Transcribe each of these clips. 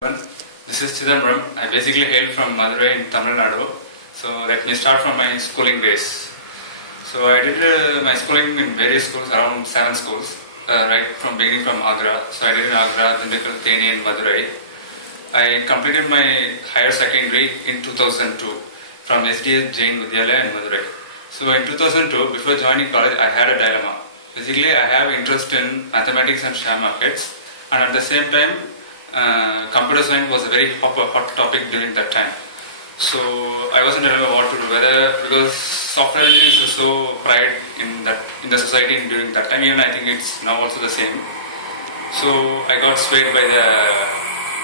This is Chidambaram. I basically hail from Madurai in Tamil Nadu. So let me start from my schooling days. So I did my schooling in various schools, around 7 schools, right from beginning from Agra. So I did in Agra, Dindigul, Theni and Madurai. I completed my higher secondary in 2002 from SDS Jain Vidyalaya in Madurai. So in 2002, before joining college, I had a dilemma. Basically, I have interest in mathematics and share markets, and at the same time, computer science was a very hot topic during that time. So I wasn't sure what to do, because software engineering is so pride in the society during that time. Even I think it's now also the same. So I got swayed by the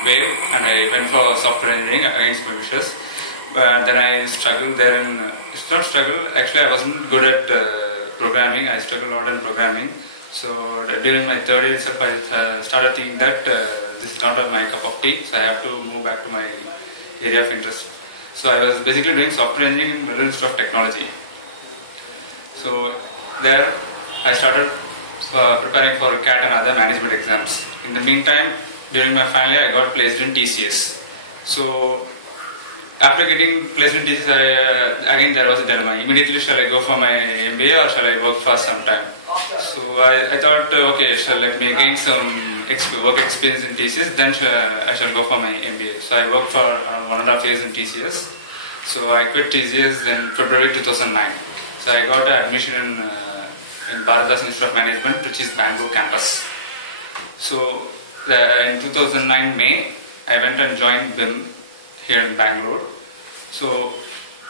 wave and I went for software engineering against my wishes. But then I struggled there, and it's not struggle. Actually, I wasn't good at programming. I struggled a lot in programming. So during my third year itself, I started thinking that this is not my cup of tea, so I have to move back to my area of interest. So I was basically doing software engineering in Middle Institute of Technology. So there I started preparing for CAT and other management exams. In the meantime, during my final year, I got placed in TCS. So after getting placed in TCS, again there was a dilemma. Immediately, shall I go for my MBA or shall I work for some time? So I thought, okay, let me gain some work experience in TCS, then I shall go for my MBA. So I worked for 1.5 years in TCS. So I quit TCS in February 2009. So I got an admission in Bharat Institute of Management, which is Bangalore campus. So in 2009 May, I went and joined BIM here in Bangalore. So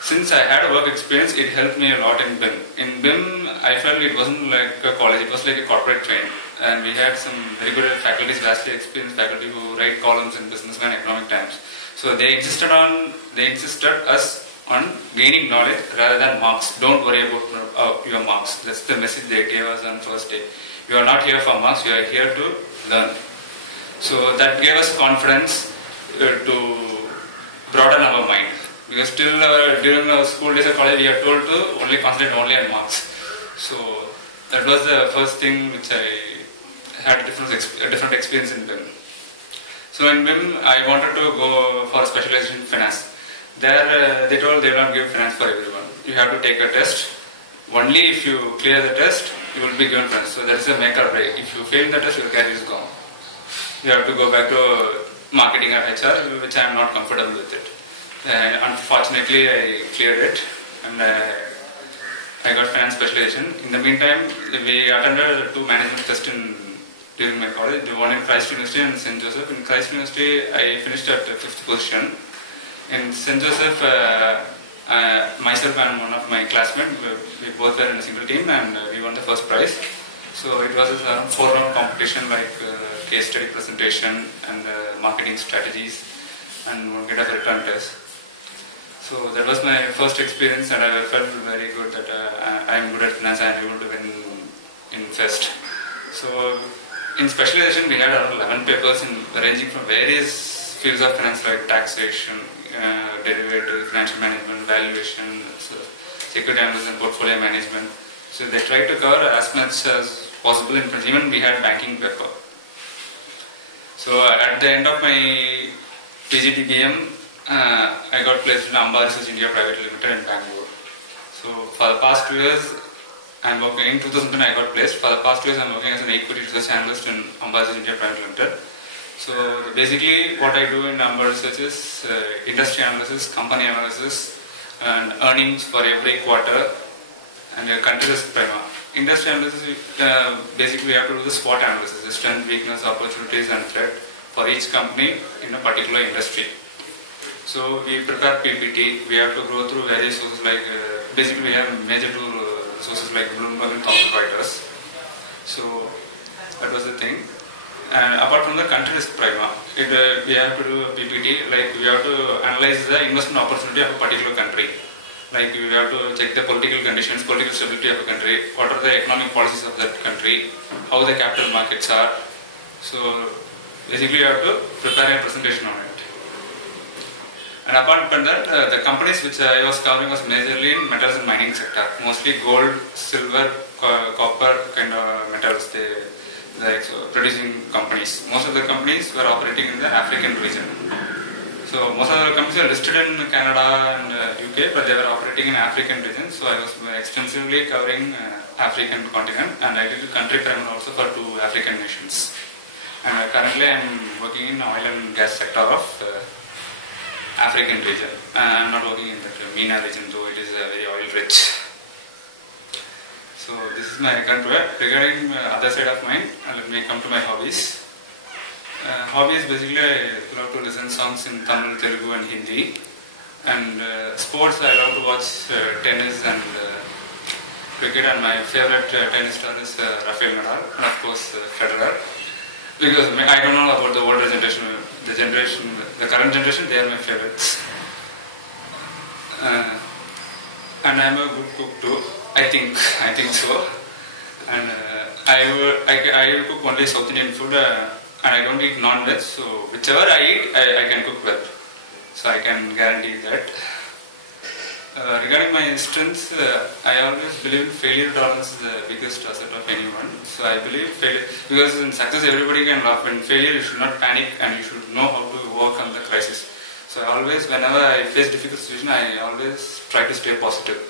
since I had a work experience, it helped me a lot in BIM. In BIM, I felt it wasn't like a college, it was like a corporate training. And we had some very good faculties, vastly experienced faculty who write columns in Businessman Economic Times. So they insisted us on gaining knowledge rather than marks. Don't worry about your marks. That's the message they gave us on first day. You are not here for marks, you are here to learn. So that gave us confidence to broaden our mind. Because still during our school days or college, we are told to only concentrate only on marks. So that was the first thing which I had a different experience in BIM. So in BIM, I wanted to go for a specialization in finance. There they told they will not give finance for everyone. You have to take a test. Only if you clear the test, you will be given finance. So that is a make or break. If you fail the test, your career is gone. You have to go back to marketing or HR, which I am not comfortable with it. Unfortunately, I cleared it and I got finance specialization. In the meantime, we attended 2 management tests during my college, the one in Christ University and St. Joseph. In Christ University, I finished at 5th position. In St. Joseph, myself and one of my classmates, we both were in a single team and we won the first prize. So it was a 4-round competition like case study presentation and marketing strategies and one kind of return test. So that was my first experience and I felt very good that I am good at finance and I am able to win in FEST. So in specialization we had around 11 papers ranging from various fields of finance like taxation, derivative, financial management, valuation, security analysis and portfolio management. So they tried to cover as much as possible in finance. Even we had banking paper. So at the end of my PGDBM, I got placed in Amba Research India Private Limited in Bangalore. So for the past 2 years, I'm working. In 2010 I got placed. For the past 2 years, I'm working as an equity research analyst in Amba Research India Private Limited. So basically, what I do in Amba Research is industry analysis, company analysis, and earnings for every quarter, and a country risk prima. Industry analysis, basically we have to do the SWOT analysis, the strength, weakness, opportunities, and threat for each company in a particular industry. So we prepare PPT, we have to go through various sources like, basically we have major 2 sources like Bloomberg and Thomson Reuters. So that was the thing. And apart from the country risk prima, we have to do a PPT, like we have to analyze the investment opportunity of a particular country. Like we have to check the political conditions, political stability of a country, what are the economic policies of that country, how the capital markets are. So basically you have to prepare a presentation on it. And apart from that, the companies which I was covering was majorly in metals and mining sector, mostly gold, silver, copper kind of metals. like producing companies. Most of the companies were operating in the African region. So most of the companies are listed in Canada and UK, but they were operating in African region. So I was extensively covering African continent, and I did country primer also for 2 African nations. And currently I am working in oil and gas sector of African region. I am not working in the MENA region, though it is very oil rich. So this is my current work. Regarding other side of mine, let me come to my hobbies. Hobbies basically I love to listen songs in Tamil, Telugu and Hindi. And sports I love to watch tennis and cricket, and my favorite tennis star is Rafael Nadal and of course Federer. Because I don't know about the older generation, the current generation, they are my favorites. And I'm a good cook too. I think so. And I cook only South Indian food, and I don't eat non-veg. So whichever I eat, I can cook well. So I can guarantee that. Regarding my strengths, I always believe in failure tolerance is the biggest asset of anyone. So I believe failure, because in success everybody can laugh. In failure you should not panic and you should know how to overcome the crisis. So I always, whenever I face difficult situation, I always try to stay positive.